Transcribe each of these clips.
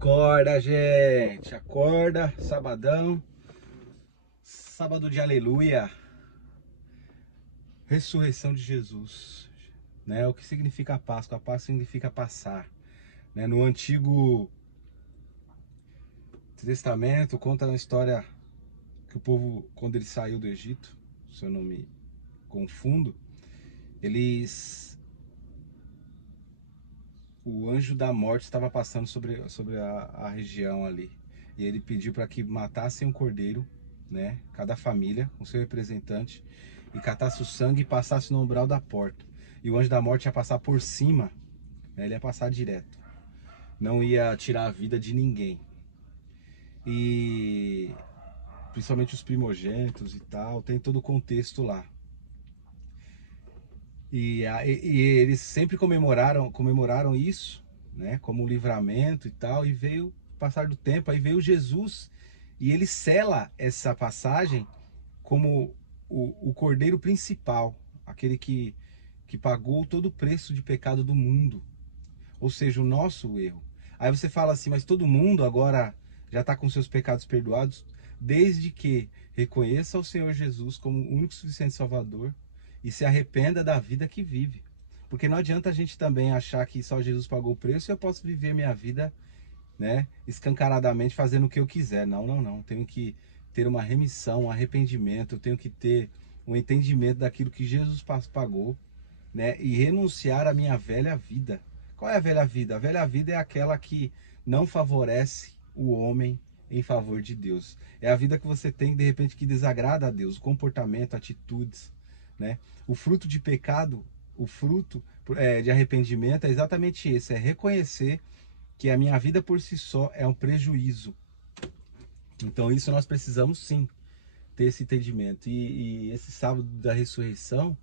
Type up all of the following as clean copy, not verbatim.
Acorda, gente, acorda, sabadão, sábado de aleluia, ressurreição de Jesus, né? O que significa a Páscoa? A Páscoa significa passar, né? No Antigo Testamento conta uma história que o povo, quando ele saiu do Egito, se eu não me confundo, eles, o anjo da morte estava passando sobre a região ali, e ele pediu para que matassem um cordeiro, né? Cada família com seu representante, e catasse o sangue e passasse no umbral da porta. E o anjo da morte ia passar por cima, né? Ele ia passar direto, não ia tirar a vida de ninguém. E principalmente os primogênitos e tal, tem todo o contexto lá. E eles sempre comemoraram isso, né? Como um livramento e tal. E veio o passar do tempo, aí veio Jesus e ele sela essa passagem como o cordeiro principal, aquele que pagou todo o preço de pecado do mundo, ou seja, o nosso erro. Aí você fala assim, mas todo mundo agora já está com seus pecados perdoados, desde que reconheça o Senhor Jesus como o único e suficiente Salvador e se arrependa da vida que vive. Porque não adianta a gente também achar que só Jesus pagou o preço e eu posso viver minha vida, né, escancaradamente fazendo o que eu quiser. Não, não, não. Tenho que ter uma remissão, um arrependimento, eu tenho que ter um entendimento daquilo que Jesus pagou, né, e renunciar à minha velha vida. Qual é a velha vida? A velha vida é aquela que não favorece o homem em favor de Deus. É a vida que você tem, de repente, que desagrada a Deus, comportamento, atitudes, né? O fruto de pecado, o fruto de arrependimento é exatamente esse, é reconhecer que a minha vida por si só é um prejuízo. Então isso nós precisamos sim ter esse entendimento. E esse sábado da ressurreição,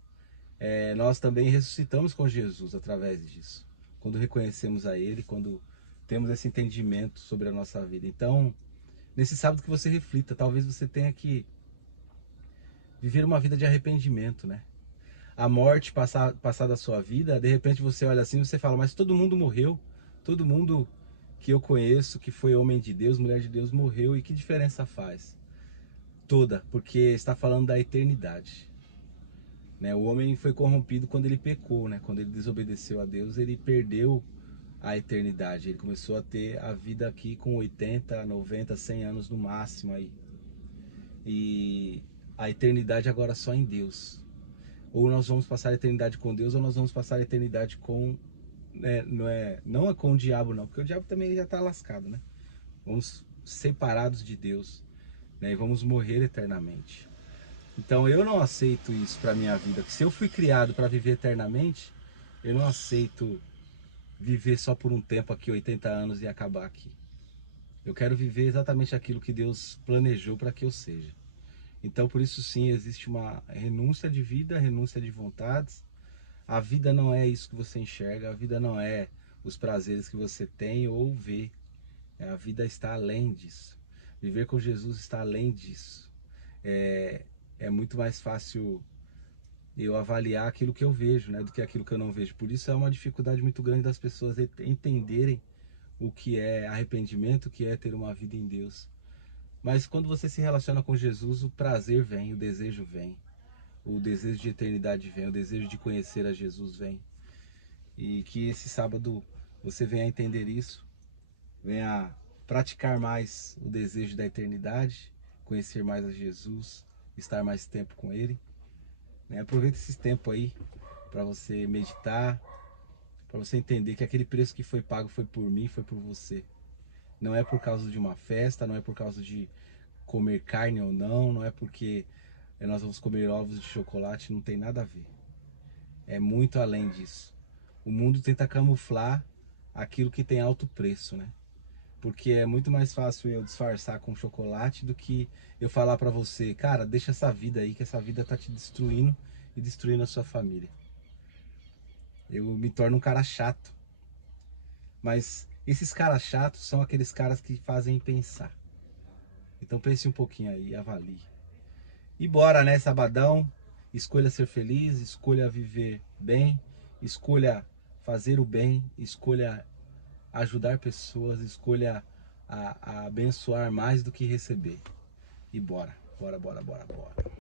nós também ressuscitamos com Jesus através disso. Quando reconhecemos a Ele, quando temos esse entendimento sobre a nossa vida. Então, nesse sábado que você reflita, talvez você tenha que viver uma vida de arrependimento, né? A morte passar da sua vida, de repente você olha assim e você fala, mas todo mundo morreu, todo mundo que eu conheço, que foi homem de Deus, mulher de Deus, morreu, e que diferença faz? Toda, porque está falando da eternidade. Né? O homem foi corrompido quando ele pecou, né? Quando ele desobedeceu a Deus, ele perdeu a eternidade. Ele começou a ter a vida aqui com 80, 90, 100 anos no máximo aí. E a eternidade agora só em Deus. Ou nós vamos passar a eternidade com Deus, ou nós vamos passar a eternidade com... não é com o diabo não, porque o diabo também já está lascado, né? Vamos separados de Deus, né? E vamos morrer eternamente. Então eu não aceito isso para minha vida. Se eu fui criado para viver eternamente, eu não aceito viver só por um tempo aqui, 80 anos, e acabar aqui. Eu quero viver exatamente aquilo que Deus planejou para que eu seja. Então por isso sim, existe uma renúncia de vida, renúncia de vontades. A vida não é isso que você enxerga, a vida não é os prazeres que você tem ou vê. A vida está além disso. Viver com Jesus está além disso. É muito mais fácil eu avaliar aquilo que eu vejo, né, do que aquilo que eu não vejo. Por isso é uma dificuldade muito grande das pessoas entenderem o que é arrependimento, o que é ter uma vida em Deus. Mas quando você se relaciona com Jesus, o prazer vem, o desejo vem, o desejo de eternidade vem, o desejo de conhecer a Jesus vem. E que esse sábado você venha a entender isso, venha praticar mais o desejo da eternidade, conhecer mais a Jesus, estar mais tempo com Ele. Né? Aproveita esse tempo aí para você meditar, para você entender que aquele preço que foi pago foi por mim, foi por você. Não é por causa de uma festa, não é por causa de comer carne ou não, não é porque nós vamos comer ovos de chocolate, não tem nada a ver. É muito além disso. O mundo tenta camuflar aquilo que tem alto preço, né? Porque é muito mais fácil eu disfarçar com chocolate do que eu falar pra você, cara, deixa essa vida aí, que essa vida tá te destruindo e destruindo a sua família. Eu me torno um cara chato. Mas esses caras chatos são aqueles caras que fazem pensar. Então pense um pouquinho aí, avalie. E bora, né, sabadão. Escolha ser feliz, escolha viver bem, escolha fazer o bem, escolha ajudar pessoas, escolha a abençoar mais do que receber. E bora, bora, bora, bora, bora.